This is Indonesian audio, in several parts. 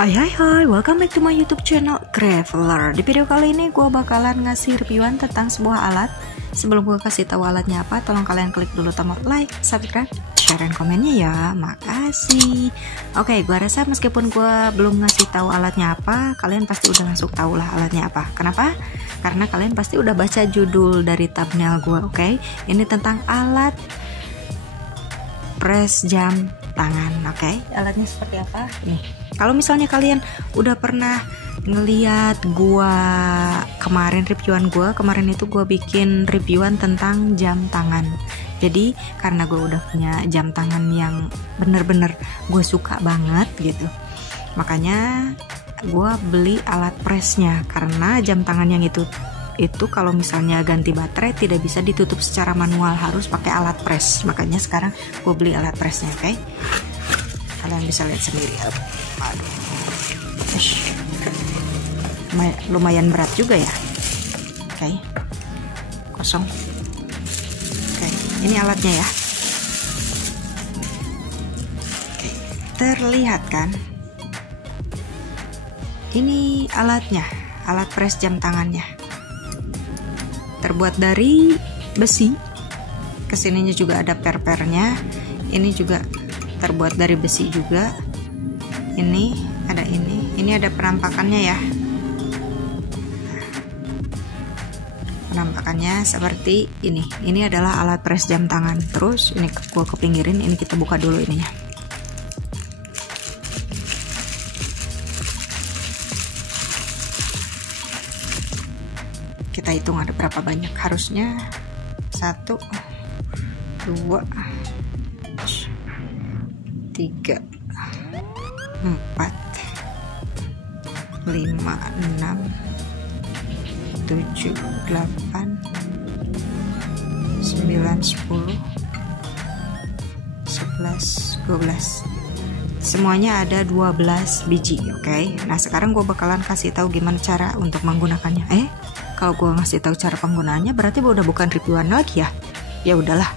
Hai, welcome back to my YouTube channel Graveler. Di video kali ini gue bakalan ngasih reviewan tentang sebuah alat. Sebelum gue kasih tahu alatnya apa, tolong kalian klik dulu tombol like, subscribe, share, dan komennya ya. Makasih. Oke, gue rasa meskipun gue belum ngasih tahu alatnya apa, kalian pasti udah langsung tahu lah alatnya apa. Kenapa? Karena kalian pasti udah baca judul dari thumbnail gue. Oke, ini tentang alat press jam tangan. Oke, alatnya seperti apa? Nih. Kalau misalnya kalian udah pernah ngeliat gua kemarin reviewan gua, kemarin itu gua bikin reviewan tentang jam tangan. Jadi karena gua udah punya jam tangan yang bener-bener gue suka banget gitu, makanya gua beli alat pressnya. Karena jam tangan yang itu kalau misalnya ganti baterai tidak bisa ditutup secara manual, harus pakai alat press. Makanya sekarang gue beli alat pressnya. Oke, kalian bisa lihat sendiri. Aduh, lumayan berat juga ya. Oke, kosong. Oke, ini alatnya ya. Oke, terlihat kan? Ini alatnya, alat press jam tangannya. Terbuat dari besi. Kesininya juga ada per-pernya. Ini juga terbuat dari besi juga. Ini ada penampakannya ya. Penampakannya seperti ini. Ini adalah alat press jam tangan. Terus ini gua kepinggirin, ini kita buka dulu ininya. Kita hitung ada berapa banyak. Harusnya 1 2 3 4 5 6 7 8 9 10 11 12. Semuanya ada 12 biji. Oke. Nah, sekarang gue bakalan kasih tahu gimana cara untuk menggunakannya. Kalau gue ngasih tahu cara penggunaannya berarti udah bukan reviewan lagi ya. Ya udahlah,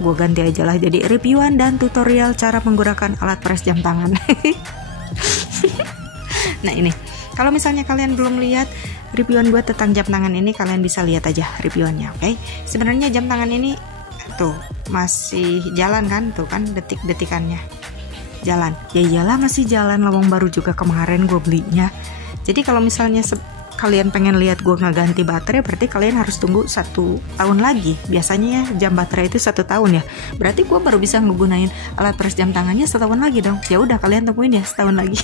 gue ganti aja lah jadi reviewan dan tutorial cara menggunakan alat press jam tangan. Nah, ini kalau misalnya kalian belum lihat reviewan gue tentang jam tangan ini, kalian bisa lihat aja reviewannya. Oke, sebenarnya jam tangan ini tuh masih jalan kan, tuh kan detik-detikannya jalan. Ya iyalah, masih jalan, lawang baru juga kemarin gue belinya. Jadi kalau misalnya kalian pengen lihat gue ngeganti baterai, berarti kalian harus tunggu 1 tahun lagi. Biasanya ya jam baterai itu 1 tahun ya. Berarti gue baru bisa ngegunain alat press jam tangannya 1 tahun lagi dong. Ya udah, kalian tungguin ya 1 tahun lagi.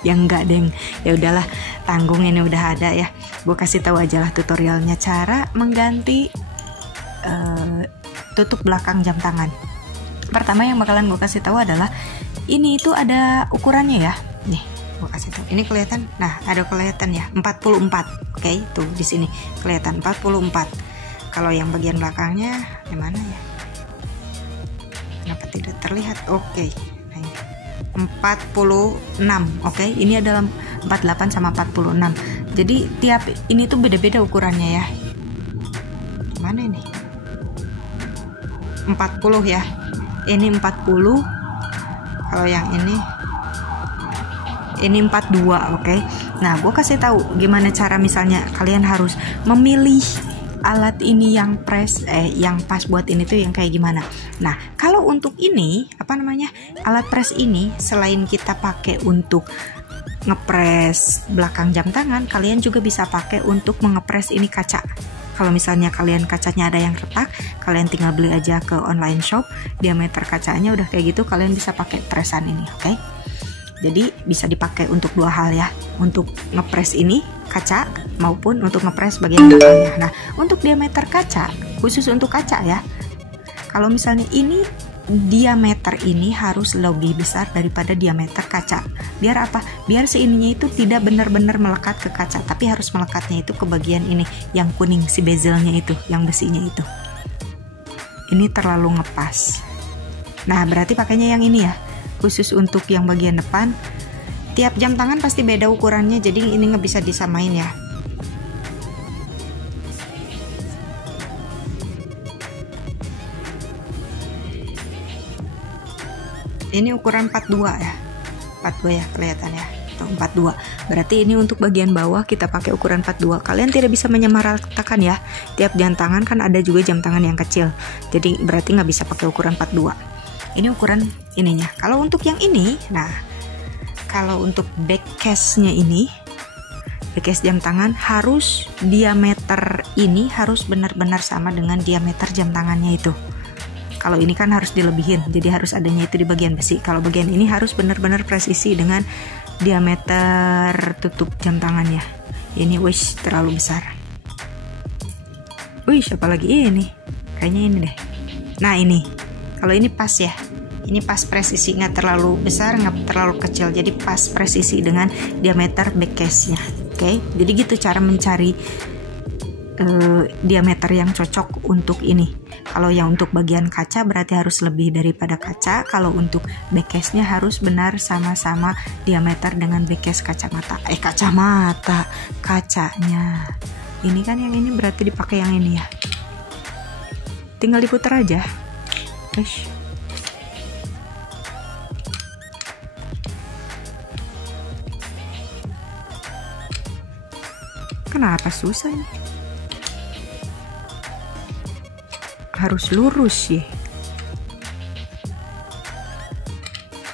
Ya enggak deng. Ya udahlah, tanggung, ini udah ada ya. Gue kasih tahu aja lah tutorialnya cara mengganti tutup belakang jam tangan. Pertama yang bakalan gue kasih tahu adalah ini itu ada ukurannya ya. Nih, gue kasih tahu. Ini kelihatan. Nah, ada kelihatan ya, 44. Oke, tuh di sini kelihatan 44. Kalau yang bagian belakangnya di mana ya? Kenapa tidak terlihat? Oke. Nah, ini 46. Oke, ini adalah 48 sama 46. Jadi tiap ini tuh beda-beda ukurannya ya. Mana ini? 40 ya. Ini 40. Kalau yang ini 42. Oke. Nah, gue kasih tahu gimana cara misalnya kalian harus memilih alat ini yang press yang pas buat ini tuh yang kayak gimana. Nah, kalau untuk ini alat press ini selain kita pakai untuk ngepres belakang jam tangan, kalian juga bisa pakai untuk mengepres ini kaca. Kalau misalnya kalian kacanya ada yang retak, kalian tinggal beli aja ke online shop, diameter kacanya udah kayak gitu, kalian bisa pakai presan ini. Oke. Jadi bisa dipakai untuk 2 hal ya, untuk ngepres ini kaca maupun untuk ngepres bagian belakangnya. Nah, untuk diameter kaca, khusus untuk kaca ya, kalau misalnya ini diameter ini harus lebih besar daripada diameter kaca. Biar apa? Biar seininya itu tidak benar-benar melekat ke kaca, tapi harus melekatnya itu ke bagian ini yang kuning, si bezelnya itu, yang besinya itu. Ini terlalu ngepas. Nah, berarti pakainya yang ini ya, khusus untuk yang bagian depan. Tiap jam tangan pasti beda ukurannya, jadi ini nggak bisa disamain ya. Ini ukuran 42 ya. 42 ya kelihatan ya. atau 42. Berarti ini untuk bagian bawah kita pakai ukuran 42. Kalian tidak bisa menyamaratakan ya. Tiap jam tangan kan ada juga jam tangan yang kecil. Jadi berarti nggak bisa pakai ukuran 42. Ini ukuran ininya. Kalau untuk yang ini, nah kalau untuk back case-nya ini, back case jam tangan harus diameter ini harus benar-benar sama dengan diameter jam tangannya itu. Kalau ini kan harus dilebihin, jadi harus adanya itu di bagian besi. Kalau bagian ini harus benar-benar presisi dengan diameter tutup jam tangannya. Ini wish terlalu besar. Wish apalagi ini? Kayaknya ini deh. Nah ini, kalau ini pas ya. Ini pas presisi, nggak terlalu besar, nggak terlalu kecil. Jadi pas presisi dengan diameter back case-nya. Oke, jadi gitu cara mencari diameter yang cocok untuk ini. Kalau yang untuk bagian kaca berarti harus lebih daripada kaca. Kalau untuk back case-nya harus benar sama-sama diameter dengan back case kacamata. Kacanya. Ini kan yang ini berarti dipakai yang ini ya. Tinggal diputar aja. Guys. Kenapa susah nih? Harus lurus ya.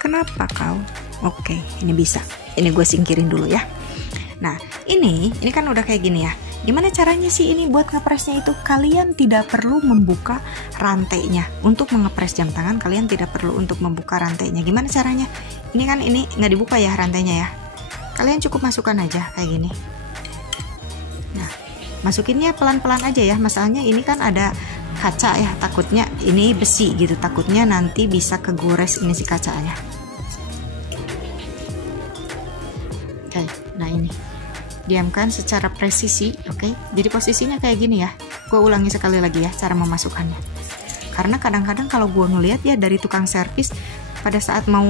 Kenapa kau? Oke, ini bisa. Ini gue singkirin dulu ya. Nah, ini kan udah kayak gini ya. Gimana caranya sih ini buat ngepresnya itu? Kalian tidak perlu membuka rantainya. Untuk mengepres jam tangan kalian tidak perlu untuk membuka rantainya. Gimana caranya? Ini kan ini nggak dibuka ya rantainya ya. Kalian cukup masukkan aja kayak gini. Nah, masukinnya pelan-pelan aja ya. Masalahnya ini kan ada kaca ya, takutnya ini besi gitu, takutnya nanti bisa kegores ini si kacanya. Oke, nah ini diamkan secara presisi. Oke, jadi posisinya kayak gini ya. Gue ulangi sekali lagi ya cara memasukkannya, karena kadang-kadang kalau gue ngeliat ya dari tukang servis pada saat mau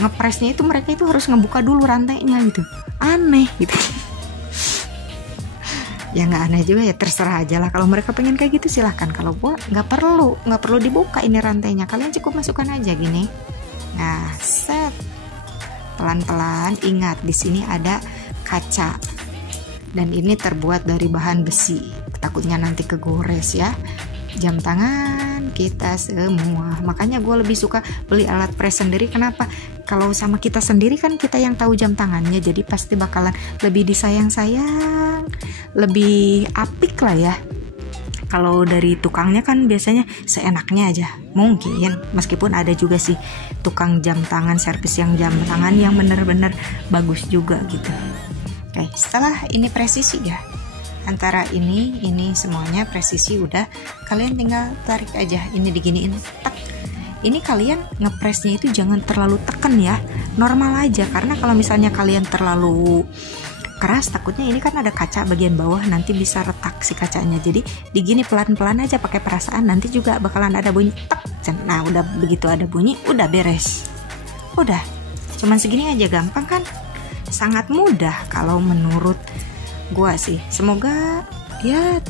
ngepresnya itu mereka itu harus ngebuka dulu rantainya gitu, aneh gitu. Ya nggak aneh juga ya, terserah aja lah. Kalau mereka pengen kayak gitu silahkan. Kalau gua nggak perlu dibuka ini rantainya. Kalian cukup masukkan aja gini. Nah, set pelan-pelan. Ingat di sini ada kaca dan ini terbuat dari bahan besi. Takutnya nanti kegores ya. Jam tangan kita semua. Makanya gue lebih suka beli alat press sendiri. Kenapa? Kalau sama kita sendiri kan kita yang tahu jam tangannya, jadi pasti bakalan lebih disayang-sayang, lebih apik lah ya. Kalau dari tukangnya kan biasanya seenaknya aja. Mungkin meskipun ada juga sih tukang jam tangan servis yang jam tangan yang bener-bener bagus juga gitu. Oke, setelah ini presisi ya. Antara ini semuanya presisi udah, kalian tinggal tarik aja, ini diginiin, tak. Ini kalian ngepresnya itu jangan terlalu teken ya, normal aja, karena kalau misalnya kalian terlalu keras takutnya ini kan ada kaca bagian bawah, nanti bisa retak si kacanya. Jadi digini pelan-pelan aja pakai perasaan, nanti juga bakalan ada bunyi tak. Nah udah begitu ada bunyi udah beres, udah cuman segini aja, gampang kan, sangat mudah kalau menurut gua sih. Semoga ya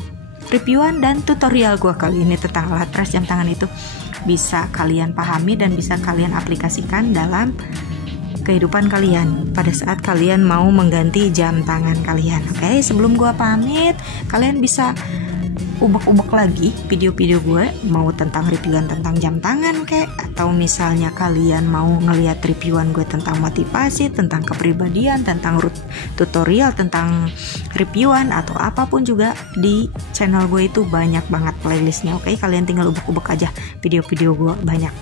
reviewan dan tutorial gua kali ini tentang alat press jam tangan itu bisa kalian pahami dan bisa kalian aplikasikan dalam kehidupan kalian pada saat kalian mau mengganti jam tangan kalian. Oke, sebelum gua pamit, kalian bisa ubek-ubek lagi video-video gue, mau tentang reviewan tentang jam tangan kek, atau misalnya kalian mau ngeliat reviewan gue tentang motivasi, tentang kepribadian, tentang tutorial, tentang reviewan atau apapun juga, di channel gue itu banyak banget playlistnya. Oke, kalian tinggal ubek-ubek aja video-video gue, banyak.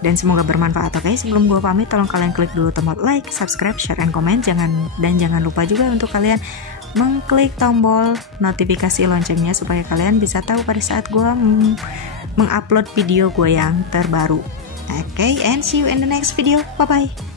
Dan semoga bermanfaat. Oke, sebelum gue pamit, tolong kalian klik dulu tombol like, subscribe, share, and comment. Jangan lupa juga untuk kalian mengklik tombol notifikasi loncengnya supaya kalian bisa tahu pada saat gue mengupload video gue yang terbaru. Oke, and see you in the next video. Bye bye.